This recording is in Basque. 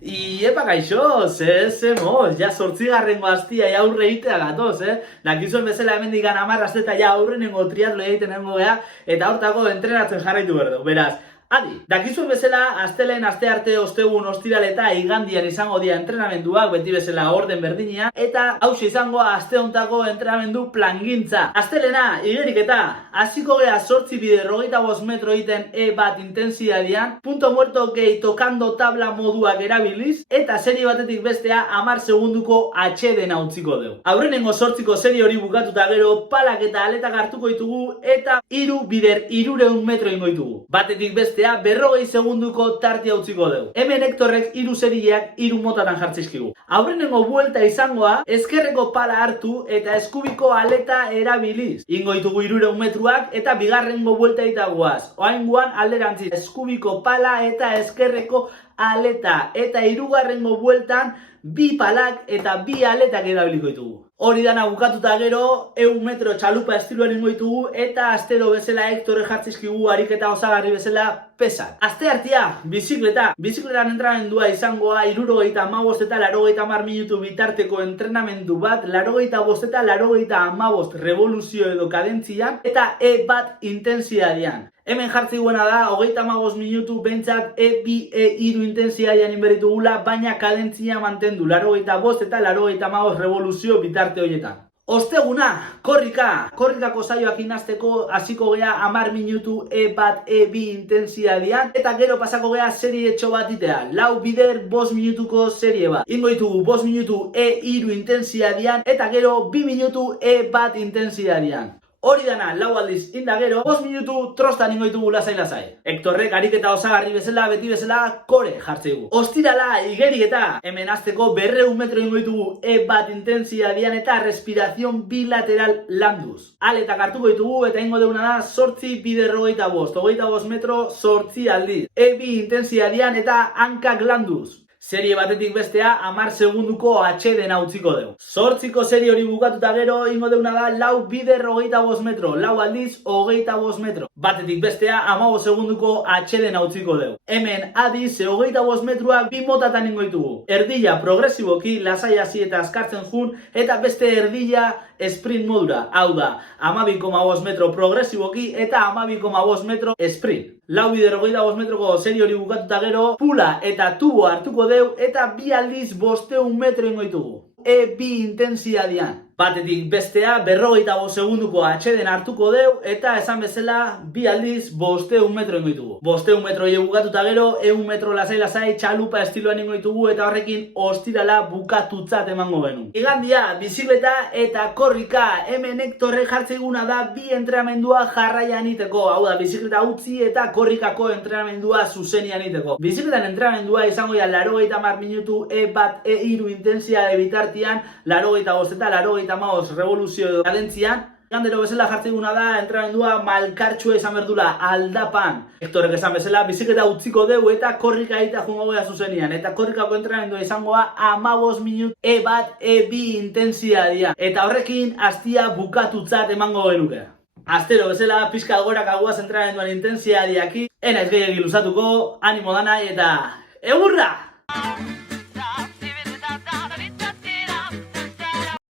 Iepa gaixo, ze moz, ja 8. astia ja aurre egitea gatoz, Dakizuen bezala hemendik 10 aste eta ja aurrenengo triatlo egiten nengo gea, eta hortako entrenatzen jarraitu berdu, beraz. Adi, dakizuen bezala, astelehen aste arte ostegun ostiral eta igandian izango dira entrenamenduak, beti bezala orden berdina, eta hauxe izango aste hontako entrenamendu plangintza. Astelena, igeriketa, hasiko gea 8 bider 25 metro egiten E1 intensidadian, punto muerto gehi tokando tabla moduak erabiliz, eta serie batetik bestea 10 segunduko atxeden utziko dugu. Aurrenengo 8ko serie hori bukatuta gero, palak eta aletak hartuko ditugu, eta 3 bider 300 metro ingo ditugu. Batetik bestea 40 segunduko tartia utziko dugu. Hemen Hektorrek 3 serieak 3 motatan jartzizkigu. Aurrenengo buelta izangoa, ezkerreko pala hartu eta eskubiko aleta erabiliz. Ingo ditugu 300 metruak eta bigarrengo buelta itagoaz. Oaingoan alderantziz eskubiko pala eta ezkerreko aleta. Eta 3. bueltan 2 palak eta 2 aletak erabiliko ditugu. Hori dana bukatuta gero, 100 metro txalupa estiloan ingo ditugu eta astero bezala Hektorre jartzizkigu ariketa osagarri bezala pesak. Aste hartia, bizikleta. Bizikletan entrenamendua izangoa 75 eta 80 minutu bitarteko entrenamendu bat, 85 eta 85 revoluzio edo kadentzian eta E1 intensidadian. Hemen jartzi guena da, 35 minutu bentsat E2, E3 intensidadian inberitugula, baina kadentzia mantendu, 85 eta 85 revoluzio bitarte horietan. Osteguna, korrikako saioak inazteko hasiko gea 10 minutu E1, E2 intensidadian, eta gero pasako gea serie etxo bat itea, 4 bider 5 minutuko serie bat. Ingo ditugu 5 minutu E3 intensidadian, eta gero 2 minutu E1 intensidadian. Hori dana, 4 aldiz inda gero, 5 minutu trostan ingo ditugu lasai. Hektorrek ariketa osagarri bezala, beti bezala, kore jartzeigu. Ostirala, igeriketa, hemen azteko 200 metro ingo ditugu E1 intensidadian eta respirazion bilateral landuz. Aletak hartuko ditugu eta ingo deuna da 8 bider 25 metro 8 aldiz. E2 intensidadian eta hankak landuz. Serie batetik bestea 10 segunduko atxeden utziko dugu. 8ko serie hori bukatuta gero ingo deuna da 4 bider 25 metro, 4 aldiz 25 metro. Batetik bestea 15 segunduko atxeden utziko dugu. Hemen adiz 25 metroak 2 motatan ingo ditugu. Erdila progresiboki lasai hasi eta askartzen jun, eta beste erdila sprint modura. Hau da, 12,5 metro progresiboki eta 12,5 metro sprint. 4 bider 25 metroko serie hori bukatuta gero, pula eta tubo hartuko deu eta 2 aldiz 500 metro ingo ditugu. E2 intensidadian. Batetik bestea 45 segunduko atxeden hartuko deu eta esan bezala 2 aldiz 500 metro ingo ditugu. 500 metro bukatuta gero, 100 metro lasai txalupa estiloan ingo ditugu eta horrekin ostirala bukatutzat emango benu. Igandia, bizikleta eta korrika, hemen Hektorrek jartzeiguna da 2 entrenamendua jarraian iteko. Hau da, bizikleta utzi eta korrikako entrenamendua zuzenian iteko. Bizikletan entrenamendua izango ya 80 minutu E1, E3 intensidade bitartian, 85 eta 85 revoluzio edo kadentzian. Gandero bezala jartzeguna da, entrenamendua malkartxua izan berdula aldapan. Hektorrek esan bezala, bizikleta utziko deu eta korrika egitea jungo gea zuzenian. Eta korrikako entrenamendua izangoa 15 minut E1, E2 intensidadian. Eta horrekin astia bukatutzat emango genuke. Astero bezala, pixka gorak aguaz entrenamenduan intensidadiaki. Enaiz gehiagin luzatuko, animo danai eta egurra!